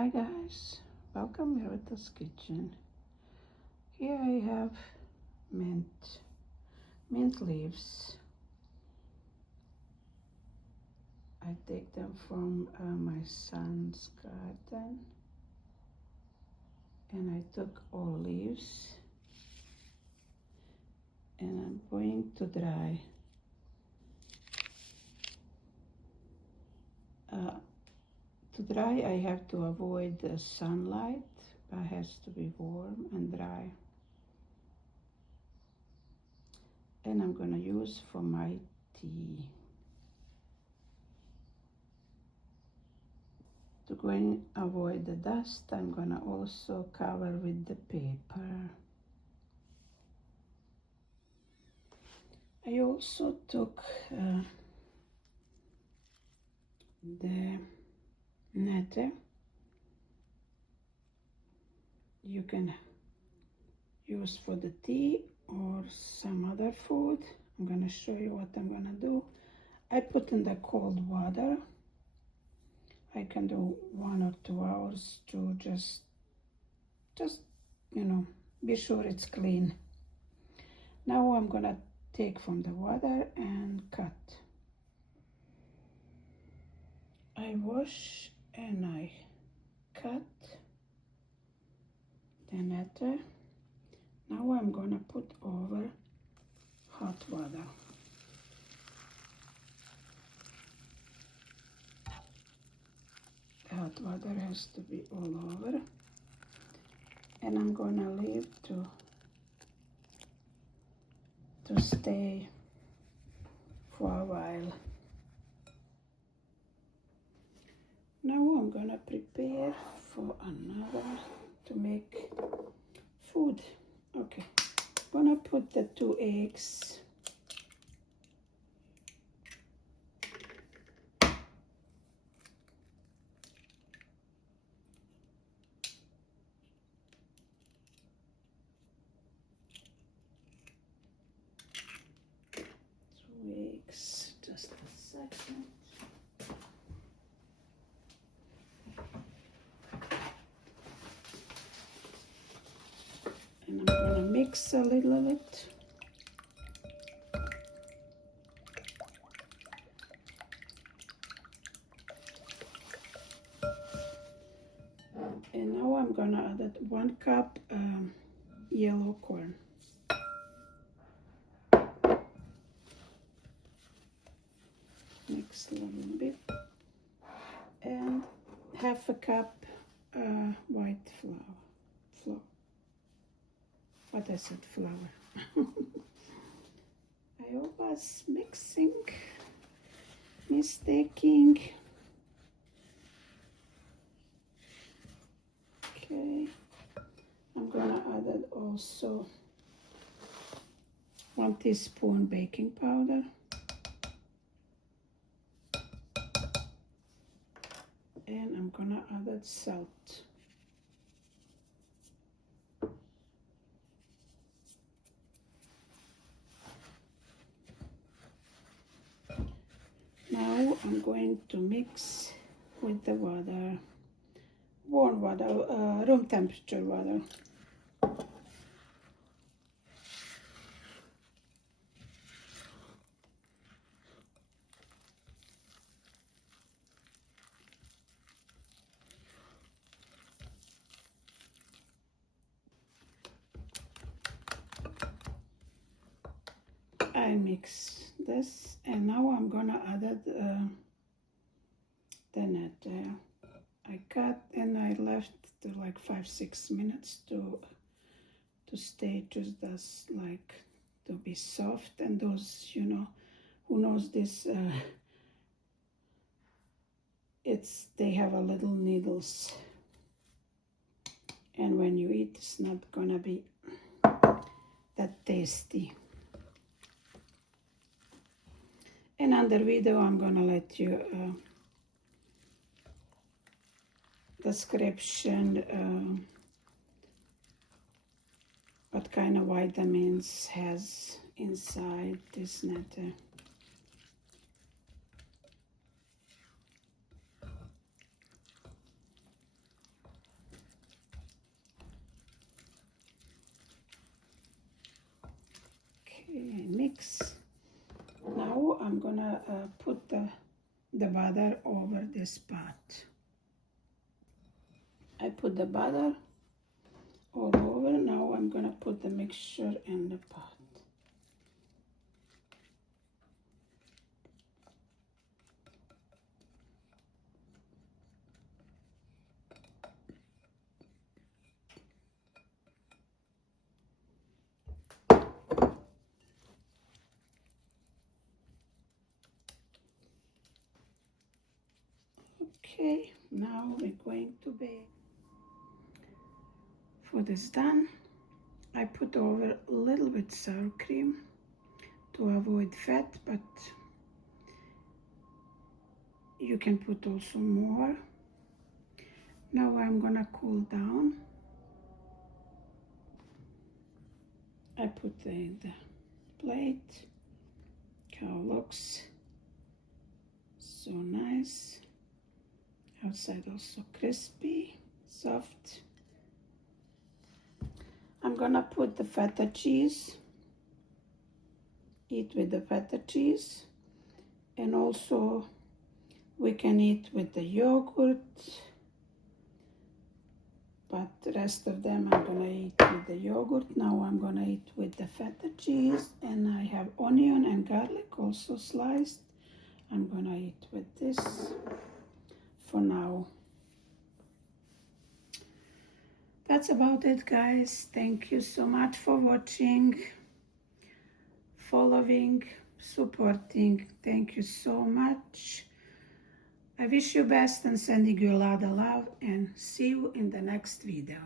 Hi guys, welcome Livacha's kitchen. Here I have mint leaves. I take them from my son's garden, and I took all leaves, and I'm going to dry. To dry, I have to avoid the sunlight. It has to be warm and dry. And I'm gonna use for my tea. To go and avoid the dust, I'm gonna also cover with the paper. I also took the Nettle. You can use for the tea or some other food. I'm gonna show you what I'm gonna do. I put in the cold water. I can do 1 or 2 hours to just be sure it's clean. Now I'm gonna take from the water and cut. I wash and I cut the Nettle. Now I'm gonna put over hot water. The hot water has to be all over, and I'm gonna leave to stay for a while. Now I'm gonna prepare for another to make food. Okay, I'm gonna put the 2 eggs. Just a second. And I'm gonna mix a little of it. And now I'm gonna add 1 cup yellow corn. Mix a little bit. And 1/2 cup white flour. What I said, flour. I was mixing, mistaking. Okay, I'm gonna add it also 1 teaspoon baking powder. And I'm gonna add salt. Now I'm going to mix with the water, warm water, room temperature water. I mix this, and now I'm gonna add the Nettle. I cut and I left to like 5-6 minutes to stay just as like to be soft. And those, who knows this, they have a little needles, and when you eat, it's not gonna be that tasty. In another video, I'm gonna let you description what kind of vitamins has inside this Nettle. Okay, mix. Now I'm gonna put the butter over this pot. I put the butter all over. Now I'm gonna put the mixture in the pot. Okay, now we're going to bake. For this done, I put over a little bit sour cream to avoid fat, but you can put also more. Now I'm gonna cool down. I put in the plate. How looks so nice. Outside also crispy, soft. I'm gonna put the feta cheese. Eat with the feta cheese, and also we can eat with the yogurt, but the rest of them I'm gonna eat with the yogurt. Now I'm gonna eat with the feta cheese, and I have onion and garlic also sliced. I'm gonna eat with this for now. That's about it, guys. Thank you so much for watching, following, supporting. Thank you so much. I wish you best and sending you a lot of love, and see you in the next video.